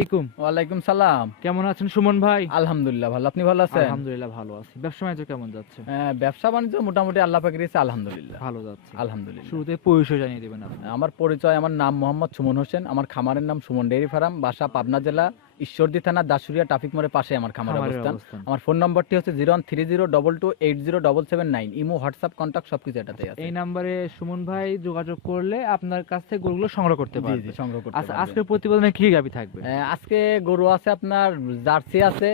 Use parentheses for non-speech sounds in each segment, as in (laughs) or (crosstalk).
আলাইকুম। ওয়ালাইকুম সালাম। কেমন আছেন সুমন ভাই? আলহামদুলিল্লাহ ভালো। আপনি ভালো আছেন? আলহামদুলিল্লাহ ভালো আছি। ব্যবসা বাণিজ্য কেমন যাচ্ছে? হ্যাঁ, ব্যবসা বাণিজ্য মোটামুটি আল্লাহ পাকের ইচ্ছে আলহামদুলিল্লাহ। ভালো যাচ্ছে। আলহামদুলিল্লাহ। শুরুতে পরিচয় জানিয়ে দেবেন আপনি। আমার পরিচয় আমার নাম মোহাম্মদ সুমন হোসেন। আমার খামারের নাম সুমন ডেয়ারি ফার্ম বাসা পাবনা জেলা ঈশ্বরদী থানা দাসুরিয়া ট্রাফিক মোড়ের পাশে আমার খামার অবস্থান। আমার ফোন নম্বরটি হচ্ছে zero one three zero double two eight zero double seven nine. Imo WhatsApp contact সবকিছু এটাতে আছে। এই নাম্বারে সুমন ভাই যোগাযোগ করলে আপনার কাছ থেকে গরুগুলো সংগ্রহ করতে পারবে। সংগ্রহ করতে আজকে পারবেন। প্রতিবেদনে কি গাবি থাকবে? আজকে গরু আছে আপনার জার্সি আছে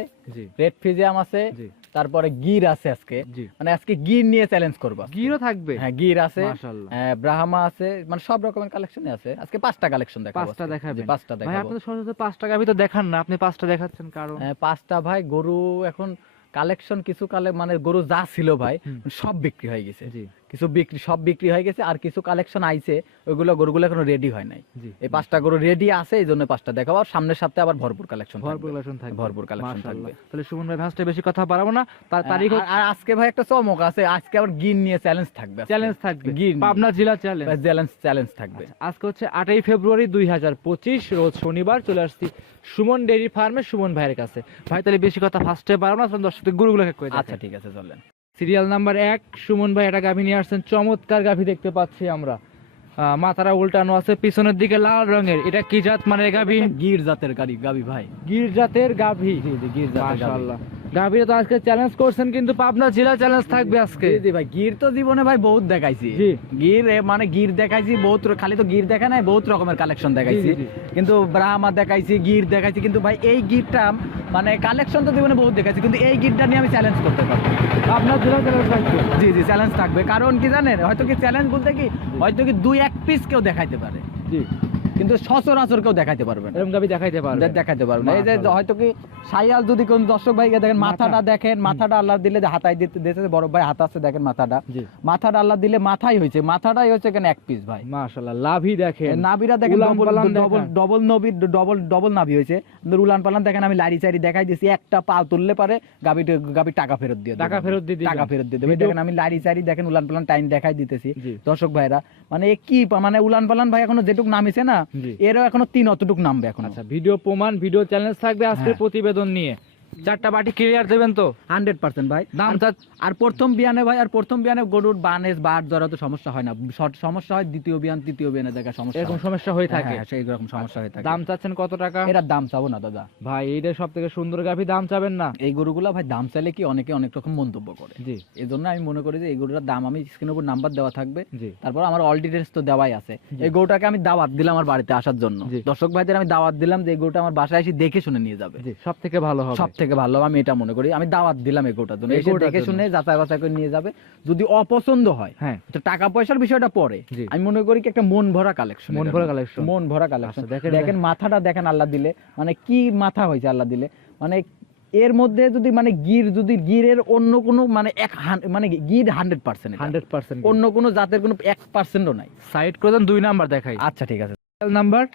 রেড ফিজিয়াম আছে তারপরে গির আছে আজকে। মানে আজকে গির নিয়ে চ্যালেঞ্জ করব গিরও থাকবে? হ্যাঁ গির আছে ব্রাহ্মা আছে মানে সব রকমের কালেকশনে আছে। আজকে পাঁচটা কালেকশন দেখাবো পাঁচটা। জি, পাঁচটা দেখাবো। আপনি তো সচরাচর পাঁচটা তো দেখান না আপনি পাঁচটা দেখাচ্ছেন কারণ পাঁচটা ভাই গরু এখন কালেকশন কিছু কালে মানে গরু যা ছিল ভাই সব বিক্রি হয়ে গেছে। জি। কিছু বিক্রি সব বিক্রি হয়ে গেছে আর কিছু কালেকশন আইছে ওইগুলো গরুগুলো এখনও রেডি হয় নাই। এই পাঁচটা গরু রেডি আছে এই জন্য পাঁচটা দেখাবো। আর সামনের সপ্তাহে আবার ভরপুর কালেকশন ভরপুর কালেকশন থাকবে। ভরপুর কালেকশন থাকবে। তাহলে সুমন ভাই ভাঁজটা বেশি কথা বাড়াবো না। তার তারিখ আর- আজকে ভাই একটা চমক আছে। আজকে আবার গির নিয়ে চ্যালেঞ্জ থাকবে চ্যালেঞ্জ থাকবে। গির নিয়ে। পাবনা জেলা চ্যালেঞ্জ চ্যালেঞ্জ চ্যালেঞ্জ থাকবে। আজকে হচ্ছে আটই ফেব্রুয়ারি দুই হাজার পঁচিশ রোজ শনিবার চলে আসছি সুমন ডেইরি ফার্মে সুমন ভাইয়ের কাছে। ভাই তাহলে বেশি কথা ফার্স্টে পারব না দর্শকদের গরুগুলো করে আচ্ছা ঠিক আছে চলেন। সিরিয়াল নাম্বার এক সুমন ভাই একটা গাভী নিয়ে আসছেন। চমৎকার গাভী দেখতে পাচ্ছি আমরা। মাথাটা উল্টানো আছে পিছনের দিকে লাল রঙের। এটা কি জাত মানে গাভী? গির জাতের গাড়ি গাবি ভাই। গির জাতের গাভী। গির মাশাআল্লাহ। গাভীরা তো আজকে চ্যালেঞ্জ করছেন কিন্তু পাবনা জেলা চ্যালেঞ্জ থাকবে আজকে। জি ভাই গির তো জীবনে ভাই বহুত দেখাইছি। গির মানে গির দেখাইছি বহুত খালি তো গির দেখা নাই বহুত রকমের কালেকশন দেখাইছি। কিন্তু ব্রাহ্মা দেখাইছি গির দেখাইছি কিন্তু ভাই এই গিরটা মানে কালেকশন তো জীবনে বহুত দেখাইছি কিন্তু এই গিরটা নিয়ে আমি চ্যালেঞ্জ করতে পারব। পাবনা জেলা চ্যালেঞ্জ থাকবে জি জি চ্যালেঞ্জ থাকবে। কারণ কি জানেন? হয়তো কি চ্যালেঞ্জ বলতে কি হয়তো কি দুই এক পিস কেউ দেখাইতে পারে। জি। কিন্তু সচরাচর কেউ দেখাইতে পারবে না। এরকম গাভী দেখাইতে পারবে দেখাইতে পারবে না। এই যে হয়তো কি সাইয়াল যদি কোন দর্শক ভাইকে দেখেন মাথাটা দেখেন মাথাটা আল্লাহ দিলে যে হাতায় দিতে দিতেছে বড় ভাই হাত আছে দেখেন মাথাটা। মাথাটা আল্লাহ দিলে মাথাই হয়েছে। মাথাটাই হচ্ছে কেন এক পিস ভাই। মাশাআল্লাহ লাভই দেখেন। নাবিরা দেখেন ডবল ডবল ডবল নবী ডবল ডবল নাভি হয়েছে। উলান পালান দেখেন আমি লাড়ি চারি দেখাই দিছি একটা পা তুললে পারে গাবি গাবি টাকা ফেরত দিয়ে টাকা ফেরত দিয়ে টাকা ফেরত দিয়ে দেবে। দেখেন আমি লারি চারি দেখেন উলান পালান টাইম দেখাই দিতেছি। দর্শক ভাইরা মানে কি মানে উলান পালান ভাই এখনও যেটুক নামিছে না এরও এখনও তিন অতটুক নামবে এখন। আচ্ছা ভিডিও প্রমাণ ভিডিও চ্যালেঞ্জ থাকবে আজকের হ্যাঁ। প্রতিবেদন নিয়ে। চারটা বাটি ক্লিয়ার দেবেন তো? হান্ড্রেড পার্সেন্ট ভাই। দাম আর- প্রথম বিয়ানে ভাই আর প্রথম বিয়ানে গরুর বানেস বাট জরা তো সমস্যা হয় না। শর্ট সমস্যা হয় দ্বিতীয় বিয়ান তৃতীয় বিয়ানে দেখা সমস্যা এরকম সমস্যা হয়ে থাকে? হ্যাঁ, সেই রকম সমস্যা হয়ে থাকে। দাম চাচ্ছেন কত টাকা? এটার দাম চাবো না দাদা। ভাই এইটা সব থেকে সুন্দর গাভী দাম চাবেন না? এই গরুগুলা ভাই দাম চাইলে কি অনেকে অনেক রকম মন্তব্য করে। জি। এই জন্য আমি মনে করি যে এই গরুটার দাম আমি স্ক্রিনের উপর নাম্বার দেওয়া থাকবে। জি। তারপর আমার অল ডিটেলস তো দেওয়াই আছে। এই গরুটাকে আমি দাওয়াত দিলাম আমার বাড়িতে আসার জন্য। দর্শক ভাইদের আমি দাওয়াত দিলাম যে এই গরুটা আমার বাসায় এসে দেখে শুনে নিয়ে যাবে। জি সব থেকে ভালো হবে। সব থেকে ভালো আমি এটা মনে করি। আমি দাওয়াত দিলাম এই জন্য। এসে দেখে শুনে যাচাই বাছাই করে নিয়ে যাবে। যদি অপছন্দ হয় হ্যাঁ। তো টাকা পয়সার বিষয়টা পরে। আমি মনে করি কি একটা মন ভরা কালেকশন মন ভরা collection। মন ভরা কালেকশন আচ্ছা, দেখেন- দেখেন মাথাটা দেখেন আল্লাহ দিলে। মানে কি মাথা হয়েছে আল্লাহ দিলে। মানে এর মধ্যে যদি মানে গির যদি গিরের অন্য কোনো মানে এক মানে Gir hundred percent hundred percent অন্য কোনো জাতের কোনো এক পার্সেন্টও নাই। সাইড করে দেন দুই নাম্বার দেখাই। আচ্ছা ঠিক আছে। নাম্বার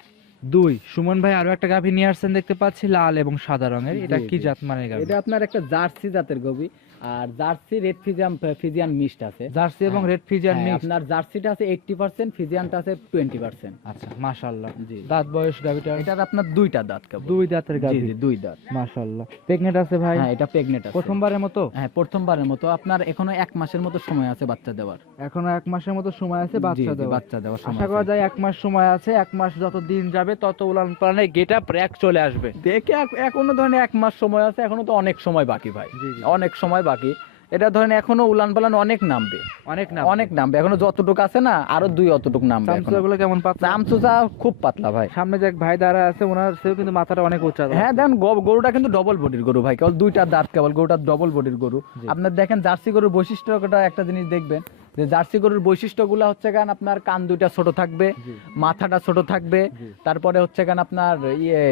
দুই সুমন ভাই আরও একটা গাভী নিয়ে আসছেন দেখতে পাচ্ছি লাল এবং সাদা রঙের। এটা কি জাত মানে গাভী? এটা আপনার একটা জার্সি জাতের গবি আর jersey red Friesian Friesian mixed আছে। জার্সি এবং রেড ফিজিয়ান হ্যাঁ, মিক্স আপনার জার্সিটা আছে এইটটি পার্সেন্ট ফিজিয়ানটা আছে টোয়েন্টি পার্সেন্ট। আচ্ছা মাশাআল্লাহ। জি। দাঁত বয়স গাভীটা এটার আপনার দুইটা দাঁত কেবল। দুই দাঁতের গাভী। জি দুই দাঁত। মাশাআল্লাহ। প্রেগনেন্ট আছে ভাই? হ্যাঁ এটা প্রেগনেন্ট আছে। প্রথমবারের মতো? হ্যাঁ প্রথমবারের মতো। আপনার এখনও এক মাসের মতো সময় আছে বাচ্চা দেওয়ার। এখনও এক মাসের মতো সময় আছে বাচ্চা দেওয়ার। বাচ্চা দেওয়ার সময় আশা করা যায় এক মাস সময় আছে এক মাস যত দিন যাবে তত উলান পালানের গেট আপ র্যাক চলে আসবে। দেখে এখনও ধরেন এক মাস সময় আছে এখনও তো অনেক সময় বাকি ভাই। অনেক সময় বাকি। এটা ধরেন এখনও উলান পালান অনেক নামবে। অনেক না অনেক নামবে। এখনও যতটুক আছে না আরও দুই অতটুক নামবে চামচুগুলো কেমন পাতলা? চামচুচা খুব পাতলা ভাই। সামনে যে এক ভাই দাঁড়া আছে ওনার সেও কিন্তু মাথাটা অনেক উঁচা হ্যাঁ দেন গরুটা কিন্তু ডবল বডির গরু ভাই কেবল দুইটা দাঁত কেবল গরুটা ডবল বডির গরু। আপনার দেখেন জার্সি গরুর বৈশিষ্ট্যটা একটা জিনিস দেখবেন যে জার্সি গরুর বৈশিষ্ট্যগুলো হচ্ছে কেন আপনার কান দুইটা ছোট থাকবে মাথাটা ছোট থাকবে তারপরে হচ্ছে কেন আপনার ইয়ে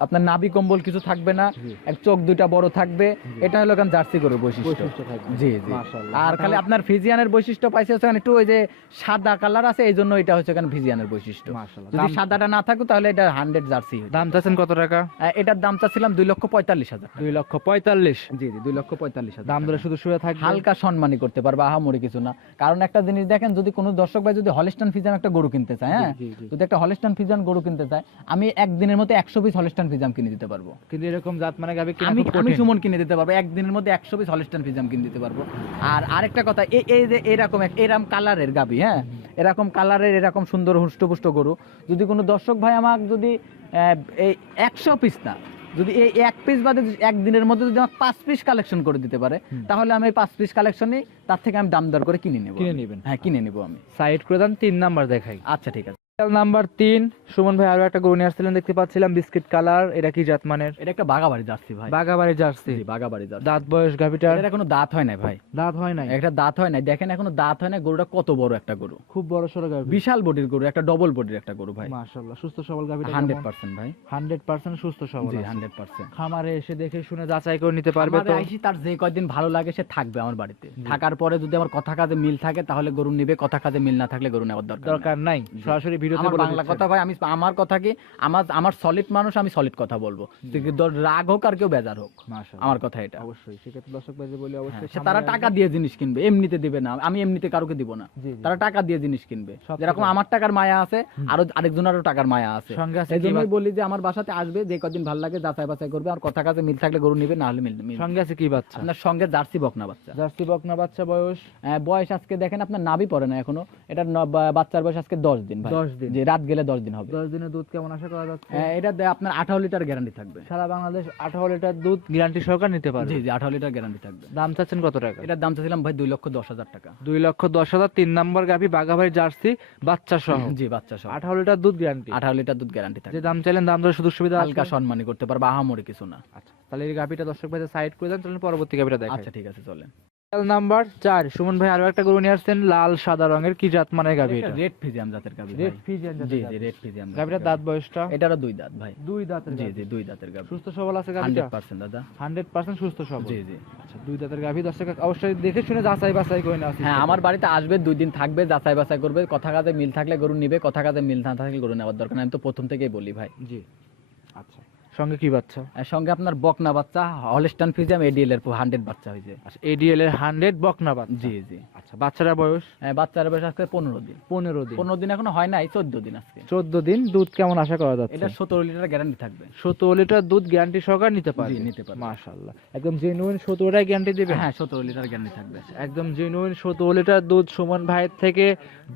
আপনার নাভি কম্বল কিছু থাকবে না এক চোখ দুইটা বড় থাকবে এটা হলো কারণ জার্সি গরুর বৈশিষ্ট্য। জি জি। আর খালি আপনার ফিজিয়ানের বৈশিষ্ট্য পাইছে হচ্ছে একটু ওই যে সাদা কালার আছে এই জন্য এটা হচ্ছে এখানে ফিজিয়ানের বৈশিষ্ট্য। যদি সাদাটা না থাকতো তাহলে এটা হান্ড্রেড জার্সি দাম চাচ্ছেন কত টাকা? এটার দাম চাচ্ছিলাম দুই লক্ষ পঁয়তাল্লিশ হাজার দুই লক্ষ পঁয়তাল্লিশ? জি জি দুই লক্ষ পঁয়তাল্লিশ হাজার দাম। দরে শুধু শুয়ে থাকবে? হালকা সম্মানী করতে পারবে আহামরি কিছু না। কারণ একটা জিনিস দেখেন যদি কোনো দর্শক ভাই যদি হলিস্টান ফিজাম একটা গরু কিনতে চায় হ্যাঁ। যদি একটা হলিস্টান ফিজাম গরু কিনতে চায় আমি একদিনের মতো একশো পিস হলিস্টান ফিজাম কিনে দিতে পারব। কিন্তু এরকম জাত মানে গাবি আমি আমি সুমন কিনে দিতে পারব। একদিনের মধ্যে একশো পিস হলিস্টান ফিজাম কিনে দিতে পারব। আর আরেকটা কথা এই এই যে এরকম এক- এরকম কালারের গাবি হ্যাঁ? এরকম কালারের এরকম সুন্দর হুষ্টপুষ্ট গরু। যদি কোনো দর্শক ভাই আমাকে যদি এই একশো পিস না যদি এই এক পিস বাদে একদিনের মধ্যে যদি আমাকে পাঁচ পিস কালেকশন করে দিতে পারে তাহলে আমি পাঁচ পিস কালেকশন নিই তার থেকে আমি দাম দর করে কিনে নেব কিনে নিবেন। হ্যাঁ কিনে নেব আমি। সাইড করে দেন তিন নাম্বার দেখাই। আচ্ছা ঠিক আছে। নাম্বার তিন সুমন ভাই আরও একটা গরু নিয়ে আসছিলেন দেখতে পাচ্ছিলাম বিস্কিট কালার এটা কি জাত মানের? এটা একটা বাগাবাড়ি জার্সি ভাই। বাগাবাড়ি জার্সি। বাগাবাড়ি জার্সি। দাঁত বয়স গাভিটার? এটা কোনো দাঁত হয় না ভাই। দাঁত হয় নাই? একটা দাঁত হয় না দেখেন এখনও দাঁত হয় না গরুটা কত বড় একটা গরু। খুব বড় সড়ো গাভি। বিশাল বডির গরু একটা ডবল বডির একটা গরু ভাই। মাশাআল্লাহ সুস্থ সবল গাভিটা হান্ড্রেড পার্সেন্ট ভাই। হান্ড্রেড পার্সেন্ট সুস্থ সবল জি আছে। Hundred percent. খামারে এসে দেখে শুনে যাচাই করে নিতে পারবে তো? আইসি তার যে কয়দিন ভালো লাগে সে থাকবে আমার বাড়িতে। থাকার পরে যদি আমার কথা কাজে মিল থাকে তাহলে গরু নিবে কথা কাজে মিল না থাকলে গরু নেওয়ার দরকার দরকার নাই। সরাসরি ভিডিওতে বলে বাংলা কথা ভাই আমি আমার কথা কি আমার আমার সলিড মানুষ আমি সলিড কথা বলব। রাগ হোক আর কেউ বেজার হোক আমার কথা এটা। অবশ্যই সেক্ষেত্রে দর্শক ভাই বলি অবশ্যই হ্যাঁ, তারা টাকা দিয়ে জিনিস কিনবে এমনিতে দিবে না আমি এমনিতে কারোকে দিব না। তারা টাকা দিয়ে জিনিস কিনবে। যেরকম আমার টাকার মায়া আছে আরও আরেকজনেরও টাকার মায়া আছে। এই জন্যই বলি যে আমার বাসাতে আসবে যে কদিন ভালো লাগে যাচাই বাছাই করবে আর কথা কাজে মিল থাকলে গরু নিবে না হলে মিল সঙ্গে আছে কি বাচ্চা? আপনার সঙ্গে জার্সি বকনা বাচ্চা। জার্সি বকনা বাচ্চা বয়স? হ্যাঁ, বয়স আজকে দেখেন আপনার নাভি পড়ে না এখনও এটা বাচ্চার বয়স আজকে দশ দিন 10 দিন। যে রাত গেলে দশ দিন হবে। দশ দুধ কেমন আশা করা যাচ্ছে? হ্যাঁ, এটা আপনার আঠারো লিটার গ্যারান্টি থাকবে। সারা বাংলাদেশ আঠারো লিটার দুধ গ্যারান্টি সহকার নিতে পারবে। জি জি আঠারো লিটার গ্যারান্টি থাকবে। দাম চাচ্ছেন কত টাকা? এটার দাম চাইছিলাম ভাই দুই লক্ষ দশ হাজার টাকা। দুই লক্ষ দশ হাজার তিন নম্বর গাভি বাঘাবাড়ি জার্সি বাচ্চা সহ। (laughs) জি বাচ্চা সহ। আঠারো লিটার দুধ গ্যারান্টি আঠারো লিটার দুধ গ্যারান্টি থাকবে। যে দাম চাইলেন দাম ধরে সুযোগ সুবিধা হালকা সম্মানী করতে পারবে আহামরি কিছু না। আচ্ছা তাহলে এই গাভিটা দর্শক ভাই সাইড করে দেন চলুন পরবর্তী গাভিটা দেখাই। আচ্ছা ঠিক আছে চলেন। নাম্বার চার। সুমন ভাই আরও একটা গরু নিয়ে আসছেন লাল সাদা রঙের। কি জাত মানের গাভি এটা রেড ফিজিয়াম জাতের গাভি রেড ভাই। ফিজিয়ান জি জি রেড ফিজিয়াম গাভিটার দাঁত বয়সটা? এটারও দুই দাঁত ভাই। দুই দাঁতের জি জি দুই দাঁতের গাভি। সুস্থ সবল আছে গাভিটা? হান্ড্রেড পার্সেন্ট দাদা। হান্ড্রেড পার্সেন্ট সুস্থ সবল। জি জি। আচ্ছা দুই দাঁতের গাভি। দর্শক অবশ্যই দেখে শুনে যাচাই বাছাই করে না হ্যাঁ আমার বাড়িতে আসবে দুই দিন থাকবে যাচাই বাছাই করবে। কথা কাজে মিল থাকলে গরু নিবে কথা কাজে মিল না থাকলে গরু নেওয়ার দরকার আমি তো প্রথম থেকেই বলি ভাই। জি। আচ্ছা। সঙ্গে কি বাচ্চা? এর সঙ্গে আপনার বকনা বাচ্চা হলস্টান ফিজিয়াম এডিএল এর হান্ড্রেড বাচ্চা হয়েছে। আচ্ছা এডিএল এর হান্ড্রেড বকনা বাচ্চা? জি জি। আচ্ছা বাচ্চারা বয়স? হ্যাঁ, বাচ্চার বয়স আজকে পনেরো দিন। পনেরো দিন। পনেরো দিন এখনও হয় নাই চোদ্দ দিন আজকে। চোদ্দ দিন দুধ কেমন আশা করা যাচ্ছে? এটা সতেরো লিটার গ্যারান্টি থাকবে। সতেরো লিটার দুধ গ্যারান্টি সহকার নিতে পারবে? জি, নিতে পারবে। মাশাআল্লাহ। একদম জেনুইন সতেরোটাই গ্যারান্টি দিবে হ্যাঁ সতেরো লিটার গ্যারান্টি থাকবে। একদম জেনুইন সতেরো লিটার দুধ সুমন ভাইয়ের থেকে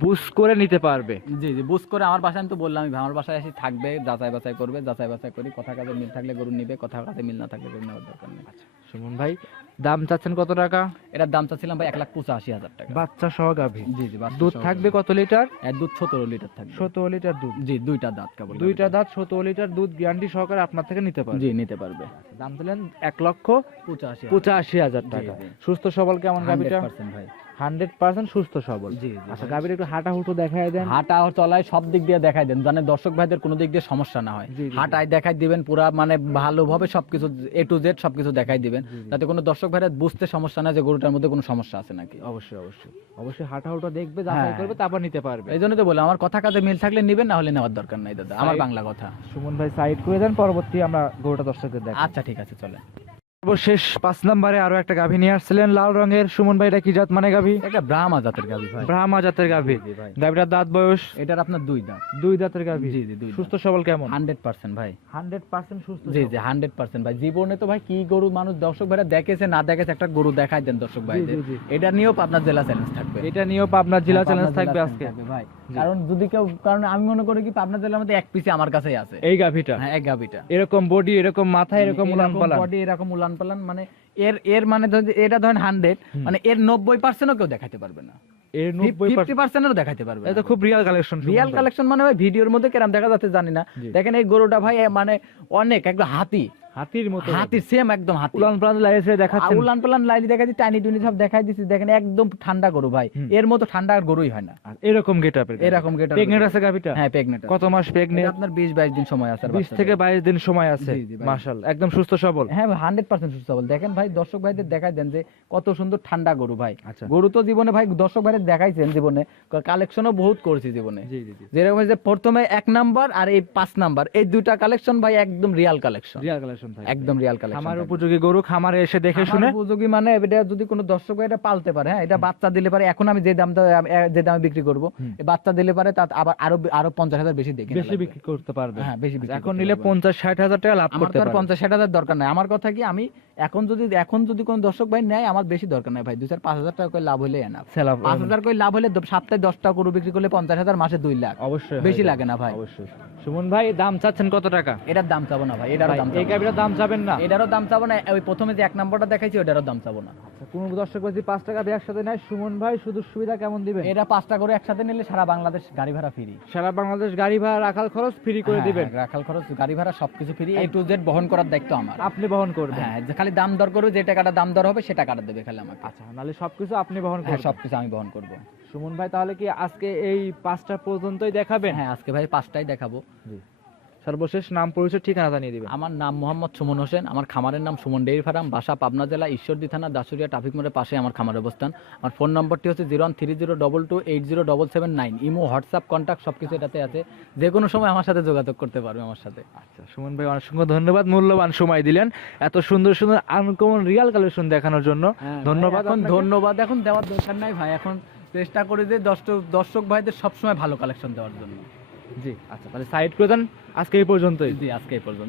বুস করে নিতে পারবে? জি জি বুঝ করে আমার বাসায় আমি তো বললাম আমার বাসায় এসে থাকবে যাচাই বাছাই করবে যাচাই বাছাই করি কথা কাজে মিল থাকলে গরু নিবে কথা কাজে মিল না থাকলে গরু নেওয়ার দরকার নেই। সুমন ভাই দাম চাচ্ছেন কত টাকা? এটার দাম চাচ্ছিলাম ভাই এক লাখ পঁচাশি হাজার টাকা। বাচ্চা সহ গাভী? জি জি দুধ থাকবে কত লিটার? এর দুধ সতেরো লিটার থাকবে। সতেরো লিটার দুধ? জি দুইটা দাঁত কেবল দুইটা দাঁত সতেরো লিটার দুধ গ্যারান্টি সহকারে আপনার থেকে নিতে পারবে। জি নিতে পারবে। দাম দিলেন এক লক্ষ পঁচাশি পঁচাশি হাজার টাকা। সুস্থ সবল কেমন গাভিটা? ভাই। হান্ড্রেড পার্সেন্ট সুস্থ সবল। জি, আচ্ছা। গাভির একটু হাঁটা হুটো দেখায় দেন। হাঁটা চলায় সব দিক দিয়ে দেখাই দেন জানে দর্শক ভাইদের কোনো দিক দিয়ে সমস্যা না হয়। হাঁটায় দেখাই দিবেন পুরা মানে ভালোভাবে সবকিছু এ টু জেড সবকিছু দেখাই দিবেন। যাতে কোনো দর্শক ভাইরা বুঝতে সমস্যা না যে গরুটার মধ্যে কোনো সমস্যা আছে নাকি। অবশ্যই অবশ্যই। অবশ্যই হাঁটা হুটো দেখবে যাচাই হ্যাঁ। করবে তারপর নিতে পারবে। এই জন্য তো বলে আমার কথা কাজে মিল থাকলে নেবেন না হলে নেওয়ার দরকার নাই দাদা। আমার বাংলা কথা। সুমন ভাই সাইড করে দেন পরবর্তী আমরা গরুটা দর্শকদের দেখ আচ্ছা ঠিক আছে চলে সর্বশেষ পাঁচ নম্বরে আরও একটা গাভী নিয়ে আসছিলেন। লাল রঙের সুমন ভাই এটা কি জাত মানে গাভী? একটা ব্রাহ্মা জাতের গাবি ভাই। ব্রাহ্মা জাতের গাভী। গাভীটার দাঁত বয়স? এটার আপনার দুই দাঁত। দুই দাঁতের গাভী। জি জি দুই সুস্থ সবল কেমন? হান্ড্রেড পার্সেন্ট ভাই। হান্ড্রেড পার্সেন্ট সুস্থ জি জি হান্ড্রেড পার্সেন্ট ভাই। জীবনে তো ভাই কি গরু মানুষ দর্শক ভাইরা দেখেছে না দেখেছে একটা গরু দেখাই দেন দর্শক ভাই। এটা নিয়েও আপনার জেলা চ্যালেঞ্জ থাকবে। এটা নিয়েও পাবনা জেলা চ্যালেঞ্জ থাকবে আজকে। ভাই। কারণ যদি কেউ কারণ আমি মনে করি কি পাবনা জেলার মধ্যে এক পিসি আমার কাছেই আছে। এই গাভীটা? হ্যাঁ এক গাবিটা এরকম বডি এরকম মাথা এরকম উলান পালান বডি এরকম উলান পালান মানে এর এর মানে এটা ধরেন হান্ড্রেড মানে এর নব্বই পার্সেন্টও কেউ দেখাতে পারবে না। এর দেখাতে পারবে এটা খুব রিয়াল কালেকশন রিয়াল কালেকশন মানে ভিডিওর মধ্যে কেরাম দেখা যাচ্ছে জানি না। দেখেন এই গরুটা ভাই মানে অনেক একদম হাতি। হাতির মতো হাতি সেম একদম হাতি। উলান প্লান লাইসে দেখাচ্ছেন। উলান পালান লাইলি দেখাচ্ছি টাইনি টুনি সব দেখাই দিচ্ছি দেখেন একদম ঠান্ডা গরু ভাই। হুম। এর মতো ঠান্ডা আর গরুই হয় না। এরকম গেটআপের এরকম getup এর আছে গাভিটা? হ্যাঁ প্রেগনেন্ট কত মাস আপনার দিন সময় আছে থেকে দিন সময় আছে। ভাই। একদম সুস্থ সবল। হ্যাঁ হান্ড্রেড পার্সেন্ট সুস্থ সবল। দেখেন ভাই দর্শক ভাইদের দেখাই দেন যে কত সুন্দর ঠান্ডা গরু ভাই। আচ্ছা। গরু তো জীবনে ভাই দর্শক ভাইদের দেখাইছেন জীবনে। কালেকশনও বহুত করছি জীবনে। যেরকম যে প্রথমে এক নাম্বার আর এই পাঁচ নাম্বার এই দুইটা কালেকশন ভাই একদম রিয়াল কালেকশন রিয়াল কালেকশন থাকে একদম রিয়াল কালেকশন আমার উপযোগী গরু খামারে এসে দেখে শুনে। উপযোগী মানে এটা যদি কোনো দর্শক এটা পালতে পারে হ্যাঁ এটা বাচ্চা দিলে পারে। এখন আমি যে দাম যে দামে বিক্রি করব বাচ্চা দিলে পারে তা আবার আরও আরও পঞ্চাশ হাজার বেশি দেখি বেশি বিক্রি করতে পারবে। হ্যাঁ বেশি এখন নিলে পঞ্চাশ ষাট হাজার টাকা লাভ করতে পারবে। পঞ্চাশ ষাট হাজার দরকার নাই। আমার কথা কি আমি এখন যদি এখন যদি কোনো দর্শক ভাই নেয় আমার বেশি দরকার নাই ভাই। দুই চার পাঁচ হাজার টাকা করে লাভ হলে আপ পাঁচ হাজার করে লাভ হলে সপ্তাহে দশটা গরু বিক্রি করলে পঞ্চাশ হাজার মাসে দুই লাখ। অবশ্যই বেশি লাগে না ভাই। অবশ্যই। সুমন ভাই দাম চাচ্ছেন কত টাকা? এটার দাম চাবো না ভাই এটারও দাম এই চাবো দাম চাবেন না? এটারও দাম চাবো না ওই প্রথমে যে এক নম্বরটা দেখাইছি ওটারও দাম চাবো না। আচ্ছা, কোন দর্শক যদি পাঁচ টাকা দিয়ে একসাথে নেয়। সুমন ভাই শুধু সুবিধা কেমন দিবেন? এটা পাঁচটা করে একসাথে নিলে সারা বাংলাদেশ গাড়ি ভাড়া ফ্রি সারা বাংলাদেশ গাড়ি ভাড়া রাখাল খরচ ফ্রি করে দিবেন। রাখাল খরচ গাড়ি ভাড়া সবকিছু ফ্রি এ টু জেড বহন করার দায়িত্ব আমার। আপনি বহন করবেন। হ্যাঁ খালি দাম দর করবে যে টাকাটা দাম দর হবে সে টাকাটা দেবে খালি আমাকে। আচ্ছা নাহলে সবকিছু আপনি বহন হ্যাঁ করবেন। সবকিছু আমি বহন করব। সুমন ভাই তাহলে কি আজকে এই পাঁচটা পর্যন্তই দেখাবেন? হ্যাঁ আজকে ভাই পাঁচটাই দেখাবো। জি। সর্বশেষ নাম পরিচয় ঠিকানা জানিয়ে দিবেন। আমার নাম মোহাম্মদ সুমন হোসেন আমার খামারের নাম সুমন ডেইরি ফার্ম বাসা পাবনা জেলা ঈশ্বরদী থানা দাসুরিয়া ট্রাফিক মোড়ের পাশে আমার খামারের অবস্থান। আমার ফোন নম্বরটি হচ্ছে zero one three zero double two eight zero double seven nine. Imo WhatsApp contact সব কিছু এটাতে আছে। যে কোনো সময় আমার সাথে যোগাযোগ করতে পারবে আমার সাথে। আচ্ছা সুমন ভাই অসংখ্য ধন্যবাদ মূল্যবান সময় দিলেন এত সুন্দর সুন্দর আনকমন রিয়াল কালেকশন দেখানোর জন্য। ধন্যবাদ এখন ধন্যবাদ। এখন দেওয়ার দরকার নাই ভাই এখন চেষ্টা করি যে দর্শক দর্শক ভাইদের সবসময় ভালো কালেকশন দেওয়ার জন্য। জি আচ্ছা তাহলে সাইড করে দেন। আজকে এই পর্যন্তই। জি আজকে এই পর্যন্ত।